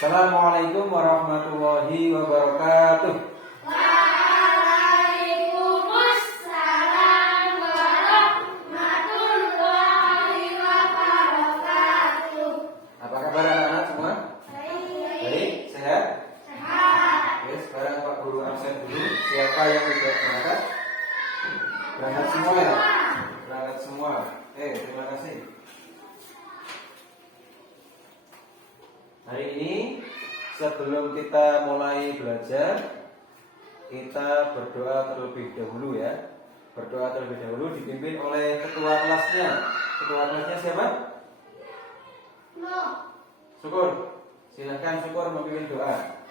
Assalamualaikum warahmatullahi wabarakatuh. Waalaikumsalam warahmatullahi wabarakatuh. Apa kabar anak-anak semua? Baik, sehat? Oke, sekarang Pak Guru absen dulu. Siapa yang tidak berangkat? Berangkat semua ya? Berangkat semua. Terima kasih. Hari ini sebelum kita mulai belajar, kita berdoa terlebih dahulu ya. Berdoa terlebih dahulu dipimpin oleh ketua kelasnya. Ketua kelasnya siapa? Syukur. Silakan Syukur memimpin doa.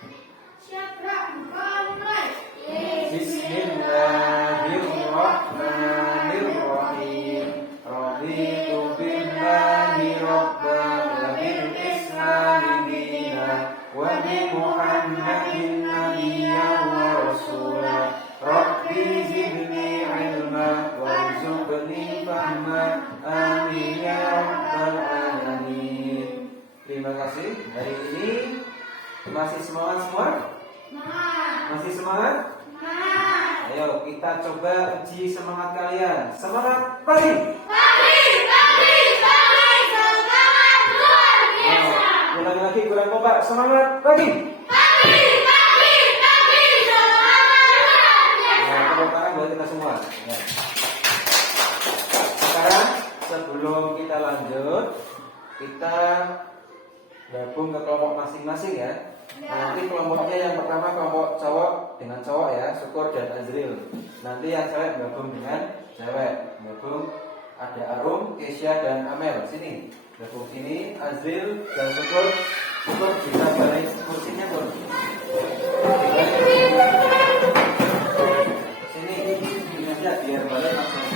Bismillahirrahmanirrahim. Raditu billahi rabban wa bil islami dinan wa bi Muhammadin nabiyyan wa rasula. Rabbi zidni ilma warzuqni fahma. Amin ya rabbal alamin. Terima kasih. Hari ini masih semangat semua? Masih semangat? Ayo kita coba uji semangat kalian. Semangat pagi. Ulangi lagi kurang kompak. Semangat pagi. Tepuk tangan buat kita semua. Ya. Sekarang sebelum kita lanjut, kita gabung ke kelompok masing-masing ya. Nanti kelompoknya yang pertama kelompok cowok dengan cowok ya, Syukur dan Azril. Nanti yang cewek gabung dengan cewek. Gabung ada Arum, Kesya dan Amel. Sini. Gabung sini Azril dan Syukur. Syukur bisa balik kursinya, Bro. Sini aja biar balik langsung.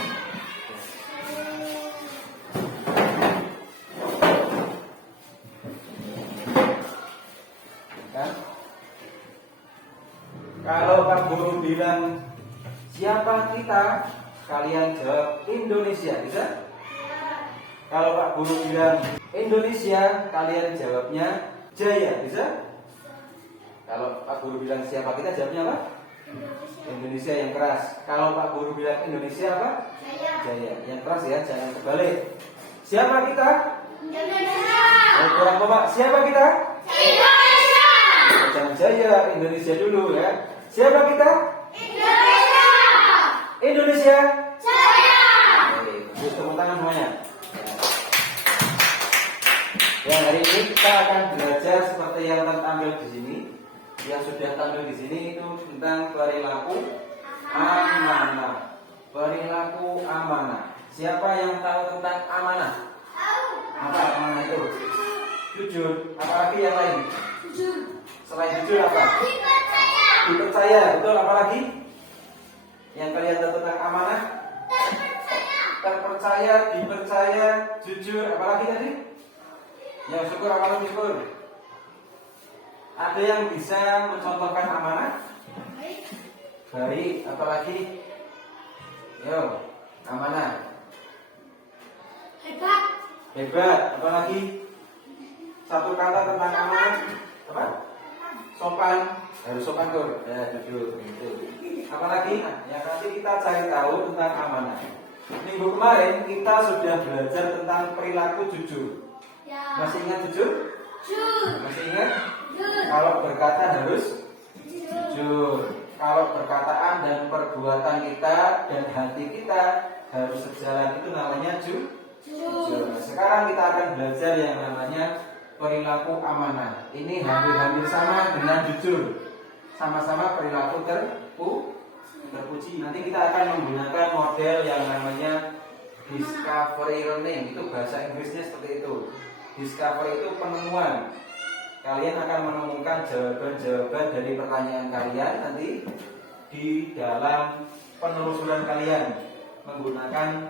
Kalau Pak Guru bilang siapa kita, kalian jawab Indonesia, bisa? Kalau Pak Guru bilang Indonesia, kalian jawabnya Jaya, bisa? Kalau Pak Guru bilang siapa kita, jawabnya apa? Indonesia yang keras. Kalau Pak Guru bilang Indonesia apa? Jaya. Yang keras ya, jangan kebalik. Siapa kita? Indonesia. Kurang Bapak, siapa kita? Indonesia. Jangan Jaya, Indonesia dulu ya. Siapa kita? Indonesia. Indonesia. Jaya. Oke, tepuk tangan semuanya. Ya, hari ini kita akan belajar seperti yang tampil di sini. Yang sudah tampil di sini itu tentang perilaku amanah. Perilaku amanah. Siapa yang tahu tentang amanah? Apa amanah itu? Jujur. Apalagi yang lain? Selain jujur apa? Dipercaya. Betul, apalagi? Yang kalian tahu tentang amanah? Terpercaya, dipercaya, jujur. Apalagi tadi? Yang Syukur, apalagi Syukur? Ada yang bisa mencontohkan amanah? Baik, apalagi? Yo, amanah. Hebat, apalagi? Satu kata tentang amanah. Apa? Sopan. Harus sopan tuh. Ya, jujur gitu. Apalagi yang nanti kita cari tahu tentang amanah. Minggu kemarin kita sudah belajar tentang perilaku jujur. Masih ingat jujur? Masih ingat? Kalau berkata harus jujur. Kalau perkataan dan perbuatan kita dan hati kita harus sejalan, itu namanya jujur. Sekarang kita akan belajar yang namanya perilaku amanah. Ini hampir-hampir sama dengan jujur. Sama-sama perilaku terpuji. Nanti kita akan menggunakan model yang namanya discovery learning. Itu bahasa Inggrisnya seperti itu. Discovery itu penemuan. Kalian akan menemukan jawaban-jawaban dari pertanyaan kalian nanti di dalam penelusuran kalian menggunakan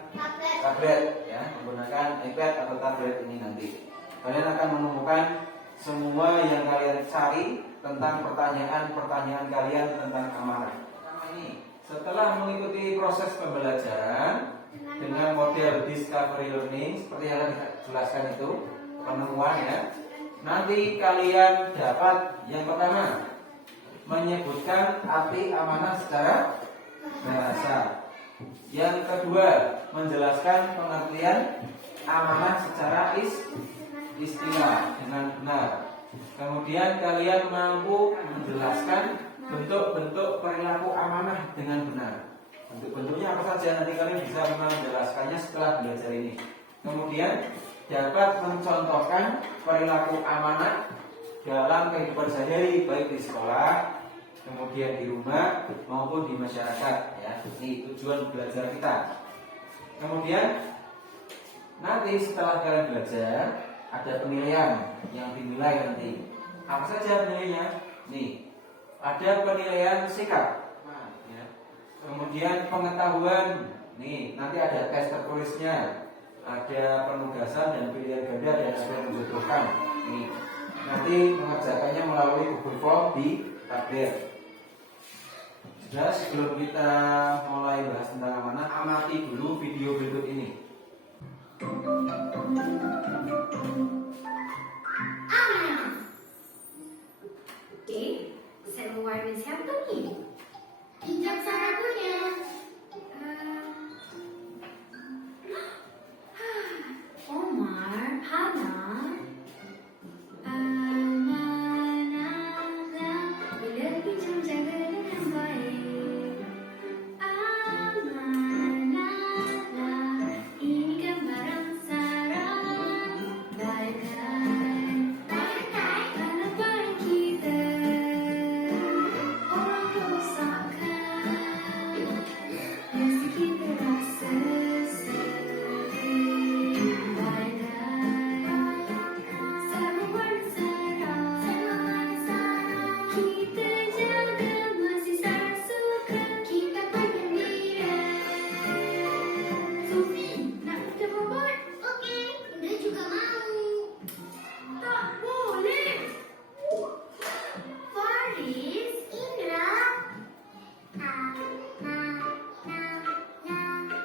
tablet ya, menggunakan iPad atau tablet ini nanti. Kalian akan menemukan semua yang kalian cari tentang pertanyaan-pertanyaan kalian tentang amanah. Setelah mengikuti proses pembelajaran dengan model discovery learning seperti yang kita jelaskan itu, penemuan ya. Nanti kalian dapat yang pertama menyebutkan arti amanah secara bahasa. Yang kedua, menjelaskan pengertian amanah secara istilah dengan benar. Kemudian kalian mampu menjelaskan bentuk-bentuk perilaku amanah dengan benar. Bentuk-bentuknya apa saja nanti kalian bisa menjelaskannya setelah belajar ini. Kemudian dapat mencontohkan perilaku amanah dalam kehidupan sehari-hari, baik di sekolah, kemudian di rumah maupun di masyarakat. Ya, ini tujuan belajar kita. Kemudian nanti setelah kalian belajar ada penilaian yang dinilai nanti. Apa saja penilaiannya? Nih, ada penilaian sikap. Ya. Kemudian pengetahuan. Nih, nanti ada tes tertulisnya. Ada penugasan dan pilihan ganda dan ada yang membutuhkan. Nih, nanti mengerjakannya melalui Google Form di tablet. Sudah, sebelum kita mulai bahas tentang amanah, amati dulu video berikut ini. Amanah. Oke, saya mau warnai siapa nih? Bijaksana punya. Omar, Hana. Amanahlah, bila pinjam jaga dengan baik. Amanahlah, ini kan barang sarang. Baikkan, karena barang kita. Orang rosakkan, mesti kita rasa sedih. Baikkan, sama warna sarang. Kita jaga masih sarang suka. Kita bergembira. Sufi, nak kita robot? Oke, Indra juga mau. Tak boleh. Faris, Indra.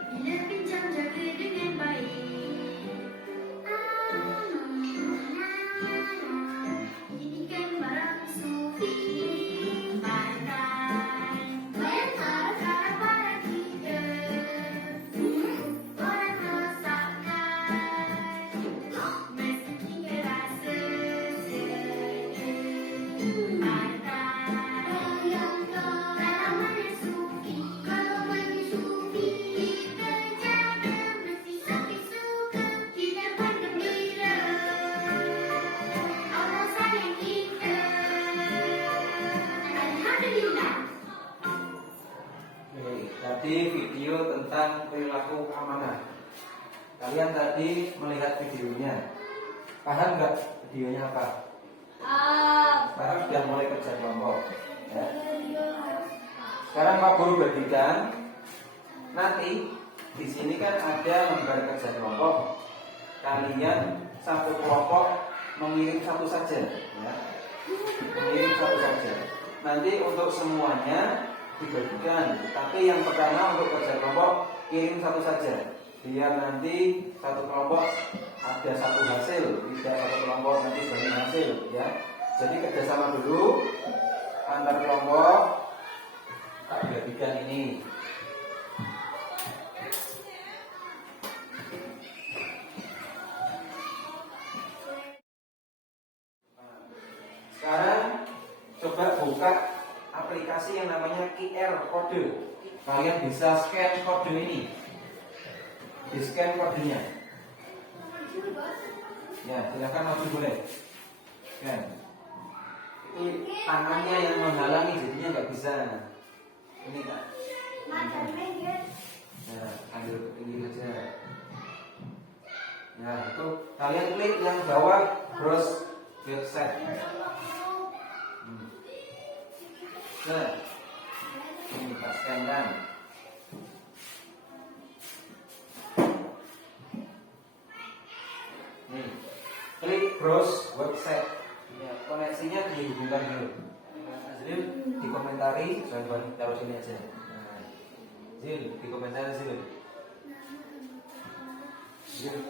Bila pinjam jaga dengan baik. Ini kan barang Sufi. Pandai, bayangkan cara pada kita. Orang rosakkan, mesti kita rasa sedih. Pandai, bayangkan cara mana Sufi. Kalau mana Sufi, kita jaga mesti Sufi suka. Kita bergembira, Allah sayang kita. Alhamdulillah. Oke, tadi video tentang perilaku amanah. Kalian tadi melihat videonya. Paham nggak videonya apa? Sekarang sudah mulai kerja kelompok. Ya. Sekarang Pak Guru bagikan. Nanti di sini kan ada lembar kerja kelompok. Kalian satu kelompok mengirim satu saja. Ya. Mengirim satu saja. Nanti untuk semuanya dibagikan. Tapi yang pertama untuk kerja kelompok kirim satu saja. Biar nanti satu kelompok ada satu hasil, tidak satu kelompok nanti banyak hasil, ya. Jadi kerjasama dulu antar kelompok. Tak bagikan ini. Sekarang coba buka aplikasi yang namanya QR kode. Kalian bisa scan kode ini. Di scan kodenya. Ya, silakan maju boleh. Scan. Itu tangannya yang menghalangi, jadinya nggak bisa. Ini kak. Nah, ambil ke pinggir aja. Nah, itu kalian klik yang bawah browse website. Nah, ini kita scan kan. Nih, klik browse website. Ya, koneksinya dihubungkan dulu. Zil dikomentari, saya taruh sini aja. Nah, Zil dikomentari Zil. Zil.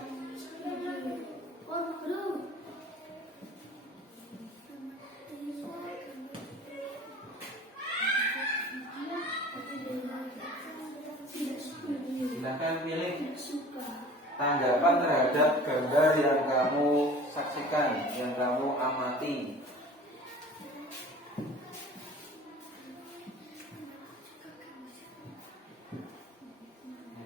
tanggapan terhadap gambar yang kamu saksikan, yang kamu amati.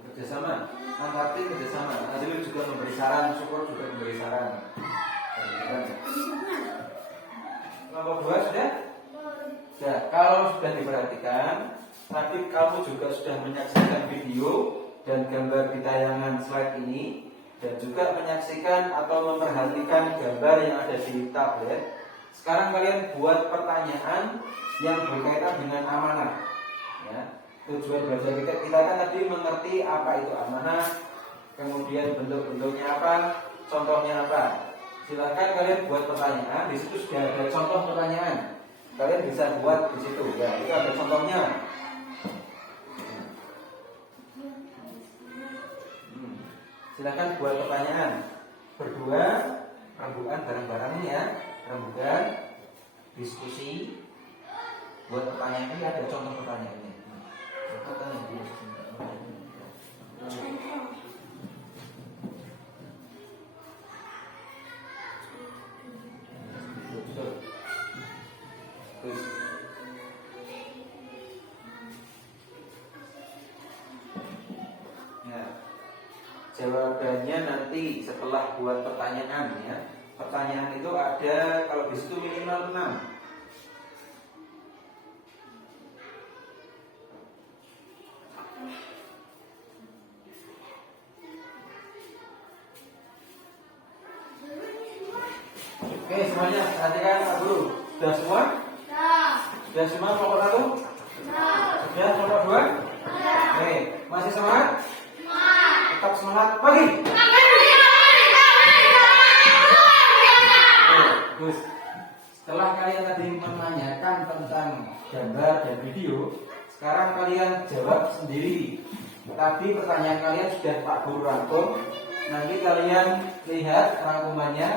Kerjasama, angkati kerjasama. Azril juga memberi saran, Syukur juga memberi saran. Nomor 2 sudah? Ya, kalau sudah diperhatikan, tapi kamu juga sudah menyaksikan video dan gambar di tayangan slide ini, dan juga menyaksikan atau memperhatikan gambar yang ada di tablet. Sekarang kalian buat pertanyaan yang berkaitan dengan amanah. Ya, tujuan belajar kita kan tadi mengerti apa itu amanah, kemudian bentuk-bentuknya apa, contohnya apa. Silakan kalian buat pertanyaan. Di situ sudah ada contoh pertanyaan. Kalian bisa buat di situ. Ya, itu ada contohnya. Silakan buat pertanyaan. Berdua, rembukan bareng-bareng ya. Rembukan, diskusi. Buat pertanyaan ini ada contoh pertanyaannya. Jawabannya nanti setelah buat pertanyaan ya. Pertanyaan itu ada, kalau di situ minimal 6. Oke, semuanya perhatikan Pak Guru. Sudah semua? Sudah semua kelompok 1? Sudah kelompok 2? Oke, masih semangat? Tetap semangat pagi. Terus setelah kalian tadi menanyakan tentang gambar dan video, sekarang kalian jawab sendiri. Tapi pertanyaan kalian sudah Pak Guru rangkum. Nanti kalian lihat rangkumannya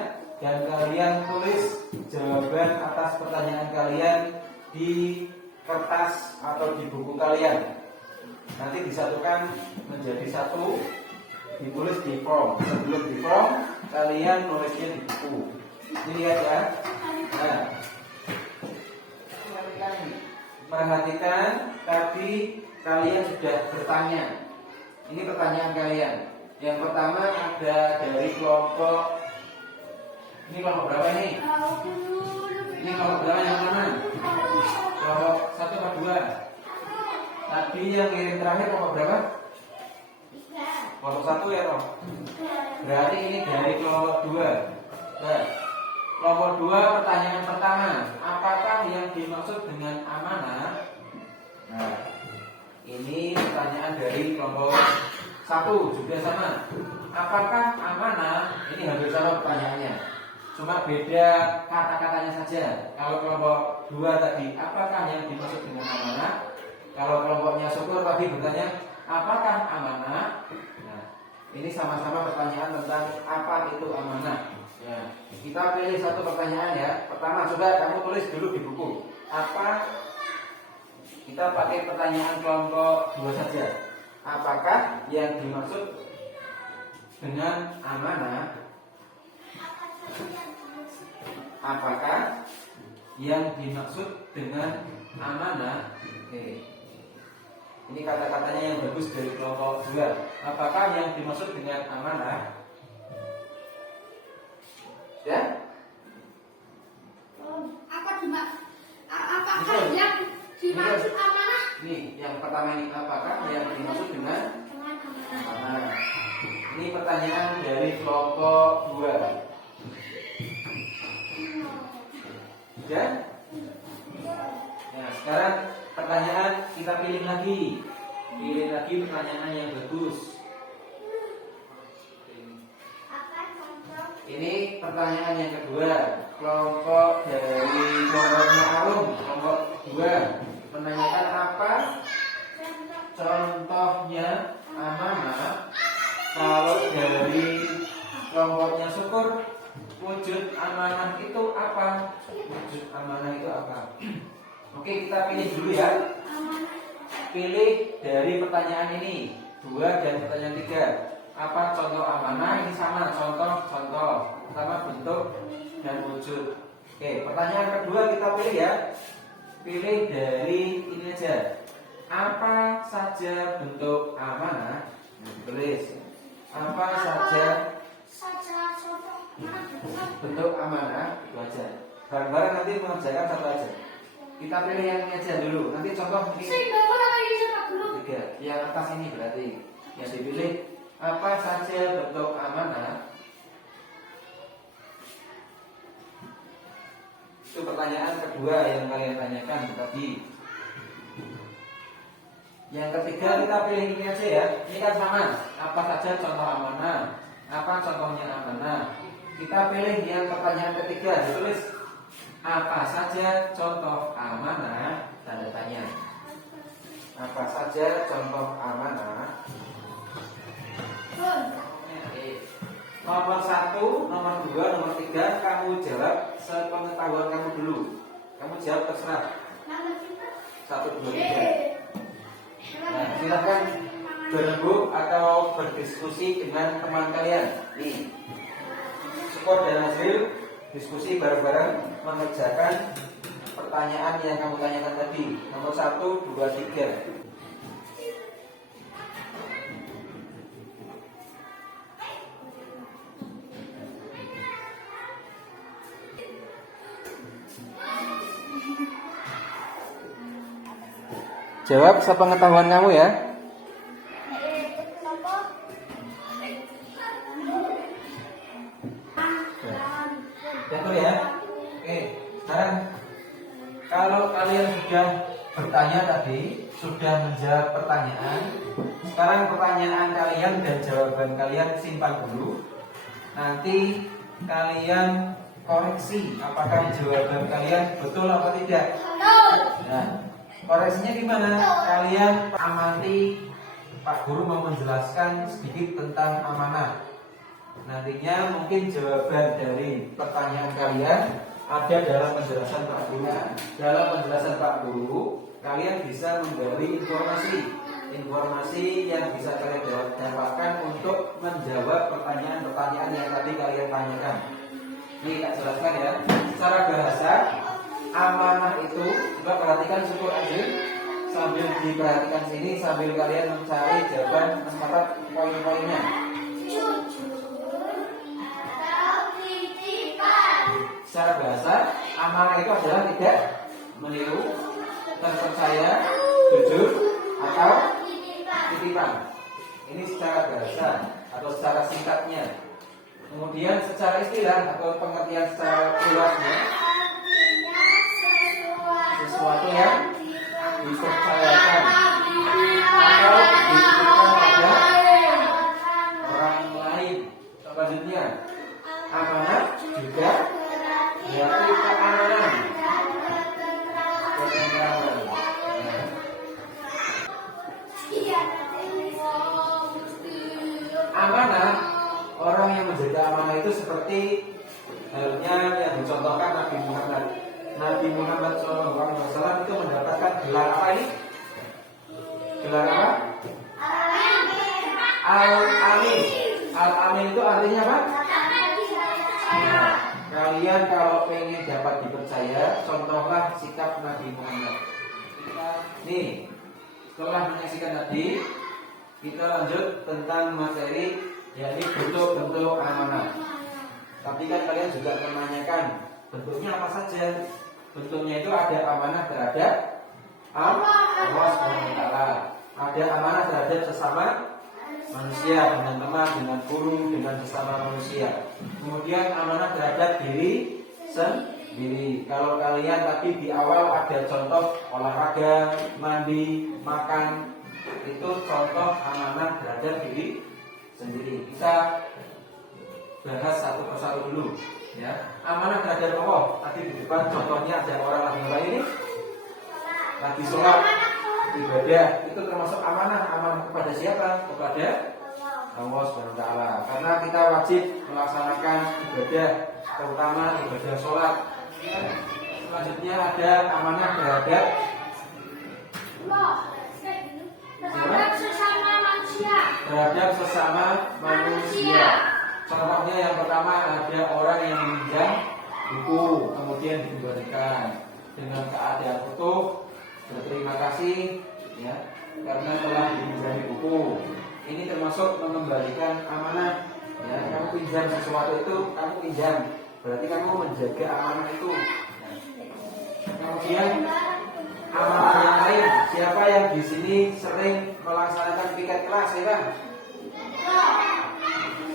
dan kalian tulis jawaban atas pertanyaan kalian di kertas atau di buku kalian. Nanti disatukan menjadi satu, ditulis di form. Sebelum di form, kalian nulisnya di buku. Ini lihat ya. Nah, perhatikan tadi kalian sudah bertanya. Ini pertanyaan kalian. Yang pertama ada dari kelompok. Ini kelompok berapa ini? Ini kelompok berapa yang mana? Kelompok 1 atau 2? Tadi yang kirim terakhir kelompok berapa? Kelompok 1 ya Roh? Berarti ini dari kelompok 2. Nah, kelompok 2 pertanyaan pertama, apakah yang dimaksud dengan amanah? Nah, ini pertanyaan dari kelompok 1 juga sama. Apakah amanah? Ini hampir sama pertanyaannya, cuma beda kata-katanya saja. Kalau kelompok 2 tadi, apakah yang dimaksud dengan amanah? Kalau kelompoknya Syukur tadi bertanya, apakah amanah? Nah, ini sama-sama pertanyaan tentang apa itu amanah. Ya, kita pilih satu pertanyaan ya. Pertama, coba kamu tulis dulu di buku. Apa? Kita pakai pertanyaan kelompok 2 saja. Apakah yang dimaksud dengan amanah? Apakah yang dimaksud dengan amanah? Oke. Ini kata-katanya yang bagus dari kelompok 2. Apakah yang dimaksud dengan amanah? Ya? Apakah yang dimaksud amanah? Nih, yang pertama ini apakah yang dimaksud dengan amanah? Ini pertanyaan dari kelompok 2. Ya? Nah, sekarang pertanyaan kita pilih lagi. Pilih lagi pertanyaan yang bagus. Ini pertanyaan yang kedua. Kelompok dari kelompoknya Arum, kelompok 2, menanyakan apa contohnya amanah. Kalau dari kelompoknya Syukur, wujud amanah itu apa? Wujud amanah itu apa? Oke, kita pilih dulu ya. Pilih dari pertanyaan ini 2 dan pertanyaan 3. Apa contoh amanah? Ini sama contoh, sama bentuk dan wujud. Oke, pertanyaan kedua kita pilih ya. Pilih dari ini aja. Apa saja bentuk amanah? Tulis. Apa saja bentuk amanah? Itu aja. Bareng-bareng nanti mengerjakan satu aja. Kita pilih yang ini aja dulu. Nanti contoh ini. Tiga. Yang atas ini berarti yang dipilih. Apa saja bentuk amanah? Itu pertanyaan kedua yang kalian tanyakan tadi. Yang ketiga kita pilih ini aja ya. Ini kan sama. Apa saja contoh amanah? Apa contohnya amanah? Kita pilih yang pertanyaan ketiga. Ditulis apa saja contoh amanah? Tanda tanya. Apa saja contoh amanah? Nomor 1, nomor 2, nomor 3 kamu jawab sepengetahuan kamu dulu. Kamu jawab terserah. 1, 2, 3. Nah, silakan berembuk atau berdiskusi dengan teman kalian. Nih, skor dan hasil diskusi bareng-bareng mengerjakan pertanyaan yang kamu tanyakan tadi. Nomor 1, 2, 3. Jawab sepengetahuan kamu ya. Betul ya. Oke, sekarang kalau kalian sudah bertanya tadi, sudah menjawab pertanyaan, sekarang pertanyaan kalian dan jawaban kalian simpan dulu. Nanti kalian koreksi apakah jawaban kalian betul atau tidak. Nah, koreksinya gimana? Kalian amati Pak Guru mau menjelaskan sedikit tentang amanah. Nantinya mungkin jawaban dari pertanyaan kalian ada dalam penjelasan Pak Guru. Dalam penjelasan Pak Guru, kalian bisa menggali informasi yang bisa kalian dapatkan untuk menjawab pertanyaan-pertanyaan yang tadi kalian tanyakan. Ini tak jelaskan ya. Secara bahasa, amanah itu, coba perhatikan syukur aja. Sambil diperhatikan sini, sambil kalian mencari jawaban, mencatat poin-poinnya. Secara bahasa, amanah itu adalah tidak meniru, terpercaya, jujur, atau titipan. Ini secara bahasa atau secara singkatnya. Kemudian secara istilah atau pengertian secara luasnya, sesuatu yang dipercayakan atau dititipkan pada orang lain. Selanjutnya, amanah juga berarti keamanan. Amanah, orang yang menjaga amanah itu seperti halnya yang dicontohkan Nabi Muhammad. Nabi Muhammad SAW itu mendapatkan gelar apa ini? Gelar apa? Al-Amin. Al-Amin itu artinya apa? Nah, kalian kalau pengen dapat dipercaya, contohlah sikap Nabi Muhammad. Nih, setelah menyaksikan tadi, kita lanjut tentang materi yakni bentuk-bentuk amanah. Tapi kan kalian juga menanyakan bentuknya apa saja. Bentuknya itu ada amanah terhadap Allah SWT, ada amanah terhadap sesama manusia, dengan teman, dengan guru, dengan sesama manusia. Kemudian amanah terhadap diri sendiri. Kalau kalian tadi di awal ada contoh olahraga, mandi, makan, itu contoh amanah terhadap diri sendiri. Kita bahas satu persatu dulu. Ya, amanah terhadap Allah. Tadi di depan contohnya ada orang lagi ngapain ini? Lagi sholat, ibadah. Itu termasuk amanah. Amanah kepada siapa? Kepada Allah SWT. Karena kita wajib melaksanakan ibadah, terutama ibadah sholat. Selanjutnya ada amanah terhadap sesama manusia. terhadap sesama manusia. Contohnya yang pertama ada orang yang meminjam buku kemudian dikembalikan dengan keadaan utuh, berterima kasih ya karena telah dipinjami buku. Ini termasuk mengembalikan amanah. Ya, kamu pinjam sesuatu itu, kamu pinjam, berarti kamu menjaga amanah itu. Ya. Kemudian amanah yang lain, siapa yang di sini sering melaksanakan piket kelas ya?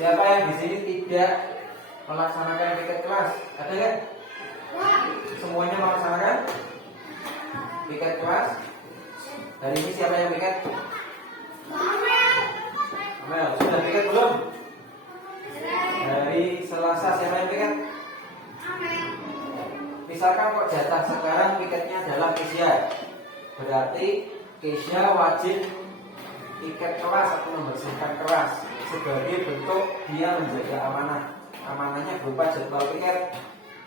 Siapa yang di sini tidak melaksanakan piket kelas? Ada kan? Semuanya melaksanakan piket kelas. Hari ini siapa yang piket? Amel, sudah piket belum? Dari Selasa siapa yang piket? Misalkan kok jatah sekarang piketnya adalah Keisha, berarti Keisha wajib piket kelas atau membersihkan kelas sebagai bentuk dia menjaga amanah. Amanahnya berupa jadwal piket.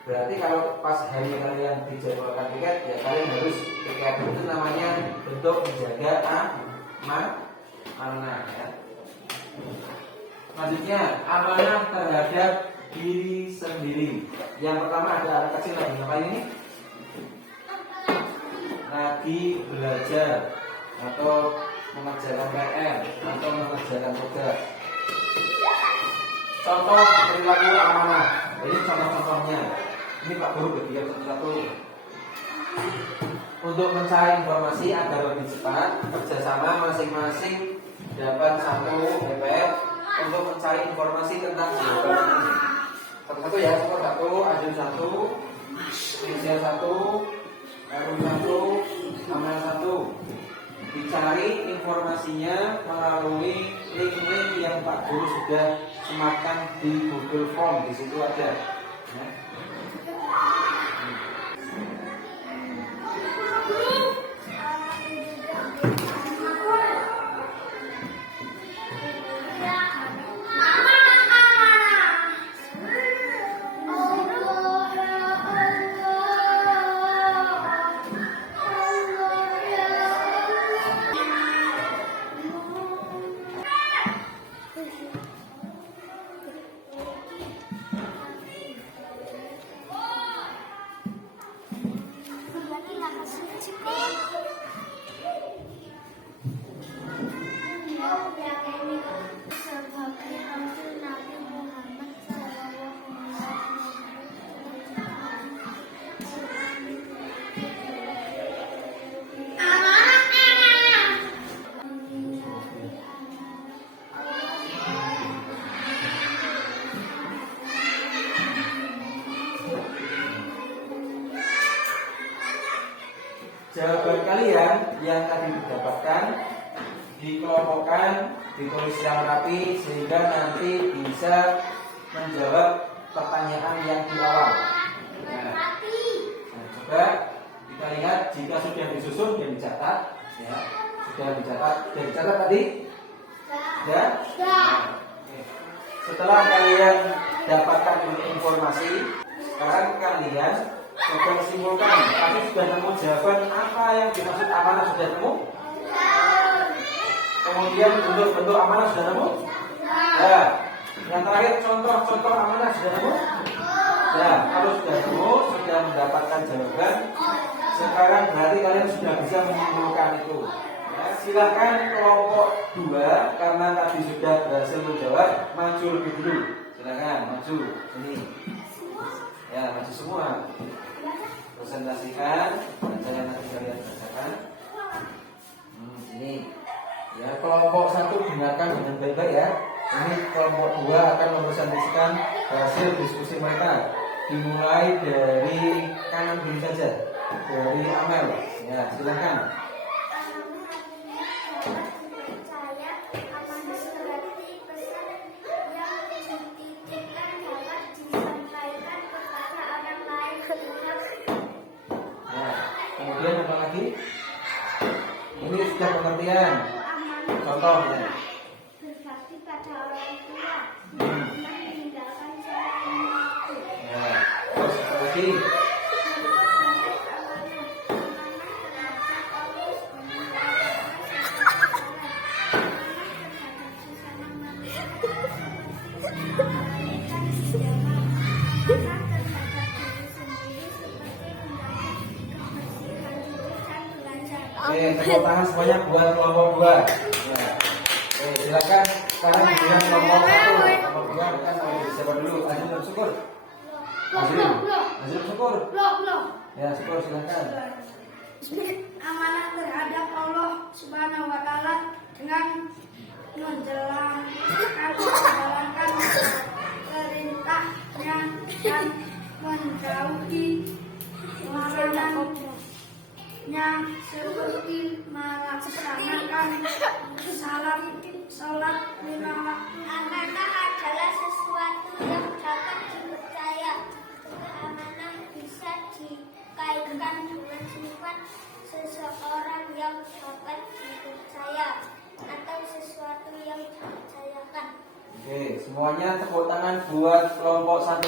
Berarti kalau pas hari kalian dijadwalkan piket, ya kalian harus piket. Itu namanya bentuk menjaga amanah ya. Selanjutnya amanah terhadap diri sendiri. Yang pertama ada anak kecil lagi ngapain ini? Lagi belajar atau mengerjakan PR atau mengerjakan tugas. Contoh perilaku amanah. Ini contoh-contohnya. Ini Pak Guru bagi satu-satu. Untuk mencari informasi agar lebih cepat, kerjasama masing-masing dapat satu DPR untuk mencari informasi tentang jawaban ini. Satu-satu ya, skor satu, Adil satu, Inisial satu, Erwin satu, Amel satu. Dicari informasinya melalui link-link yang Pak Guru sudah sematkan di Google Form, di situ ada. Ya. Jawaban kalian yang tadi didapatkan dikelompokkan, ditulis yang rapi sehingga nanti bisa menjawab pertanyaan yang di awal. Nah, coba kita lihat jika sudah disusun dan dicatat, ya sudah dicatat tadi, ya. Nah, setelah kalian dapatkan informasi, sekarang kalian coba simpulkan. Kami sudah nemu jawaban apa yang dimaksud amanah, sudah nemu? Kemudian bentuk-bentuk amanah sudah nemu? Ya. Yang terakhir contoh-contoh amanah sudah nemu? Ya. Kalau sudah nemu, sudah mendapatkan jawaban, sekarang berarti kalian sudah bisa menyimpulkan itu. Ya, silakan kelompok 2 karena tadi sudah berhasil menjawab, maju lebih dulu. Silakan maju sini. Ya, maju semua. Presentasikan acara yang nanti kalian bacakan. Ini ya, kelompok 1 dengarkan dengan baik-baik ya. Ini kelompok 2 akan mempresentasikan hasil diskusi mereka. Dimulai dari kanan kiri saja, dari Amel. Ya, silakan. Kemudian apa lagi? Ini sudah pengertian. Contohnya. Berbakti pada orang tua. Meninggalkan cara yang buruk. Ya. Terus apa lagi? Oke, tepuk tangan semuanya buat kelompok 2. Ya. Oke, silakan sekarang dengan kelompok 1. Kelompok 2 kan siapa dulu? Azril dan Syukur. Azril Syukur. Ya, Syukur silakan. Amanah terhadap Allah Subhanahu wa taala dengan menjalankan perintahnya dan menjauhi larangannya seperti melaksanakan salat lima waktu. Amanah adalah sesuatu yang dapat dipercaya. Amanah bisa dikaitkan dengan sifat seseorang yang dapat dipercaya atau sesuatu yang dipercayakan. Oke, semuanya tepuk tangan buat kelompok 1.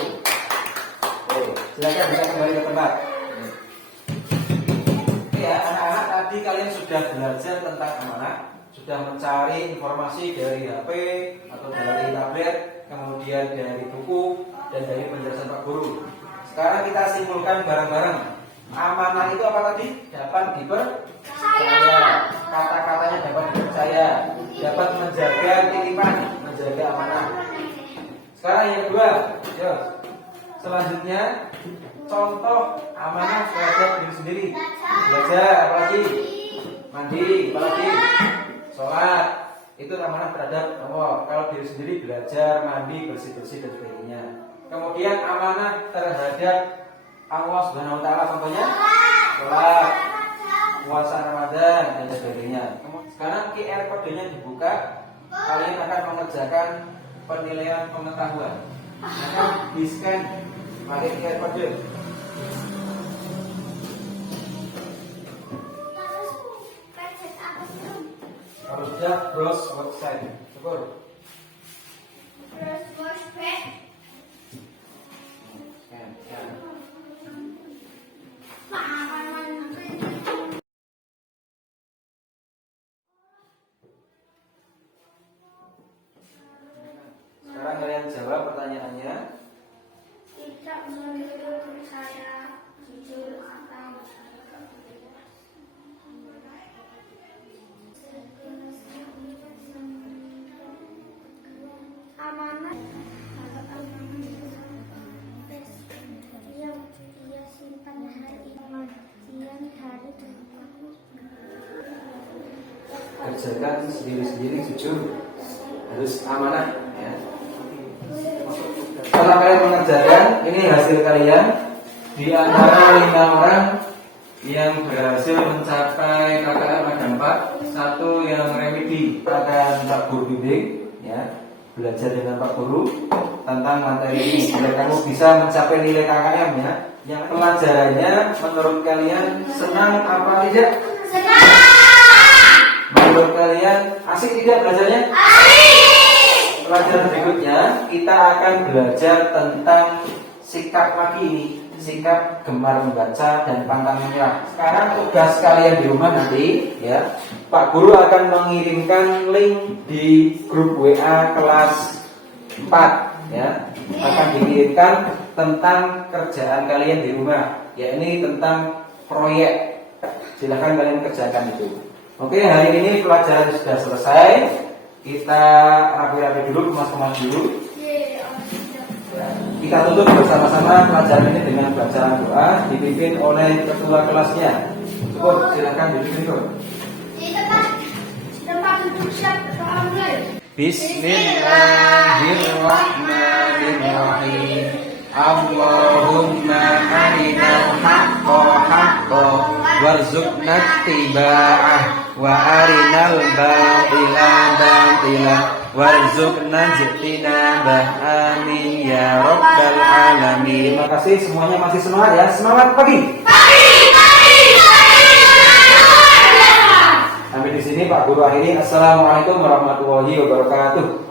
Oke, silakan bisa kembali ke tempat. Ya, anak-anak tadi kalian sudah belajar tentang amanah, sudah mencari informasi dari HP atau dari tablet, kemudian dari buku dan dari penjelasan Pak Guru. Sekarang kita simpulkan bareng-bareng. Amanah itu apa tadi? Dapat dipercaya. Kata-katanya dapat dipercaya, dapat menjaga titipan, menjaga amanah. Sekarang yang kedua, yuk. Selanjutnya contoh amanah terhadap diri sendiri. Belajar, apalagi mandi, apalagi sholat. Itu amanah terhadap Allah. Kalau diri sendiri belajar, mandi, bersih-bersih dan sebagainya. Kemudian amanah terhadap Allah Subhanahu wa taala, contohnya sholat, puasa Ramadan dan sebagainya. Sekarang QR kodenya dibuka. Kalian akan mengerjakan penilaian pengetahuan. Akan di-scan pakai QR kode. Harus sudah browse website. Syukur. Scan. Sekarang kalian jawab pertanyaannya. Tidak menurut saya jujur atau amanah yang dia simpan hari kemudian hari Kerjakan sendiri-sendiri, jujur, harus amanah ya. Setelah kalian mengerjakan, ini hasil kalian. Di antara 5 orang yang berhasil mencapai KKM ada 4. 1 yang remedi akan Pak Guru bimbing ya, belajar dengan Pak Guru tentang materi ini biar kamu bisa mencapai nilai KKM ya. Yang pelajarannya menurut kalian senang apa tidak? senang. Menurut kalian asik tidak belajarnya? Pelajaran berikutnya kita akan belajar tentang sikap lagi ini, sikap gemar membaca dan pantang menyerah. Sekarang tugas kalian di rumah nanti ya, Pak Guru akan mengirimkan link di grup WA kelas 4 ya, akan dikirimkan tentang kerjaan kalian di rumah, ya ini tentang proyek. Silahkan kalian kerjakan itu. Oke, hari ini pelajaran sudah selesai. Kita rapi-rapi dulu, kemas-kemas dulu. Kita tutup bersama-sama pelajaran ini dengan bacaan doa dipimpin oleh ketua kelasnya. Syukur, silakan dipimpin dulu. Tempat duduk siap doa mulai. Bismillahirrahmanirrahim. Allahumma arinal haqqa haqqa warzuqna ittiba'ah wa arinal batila batila warzuqna ijtinabah. Amin ya rabbal alamin. Terima kasih semuanya, masih semangat ya. Semangat pagi. Sampai di sini Pak Guru akhiri. Assalamualaikum warahmatullahi wabarakatuh.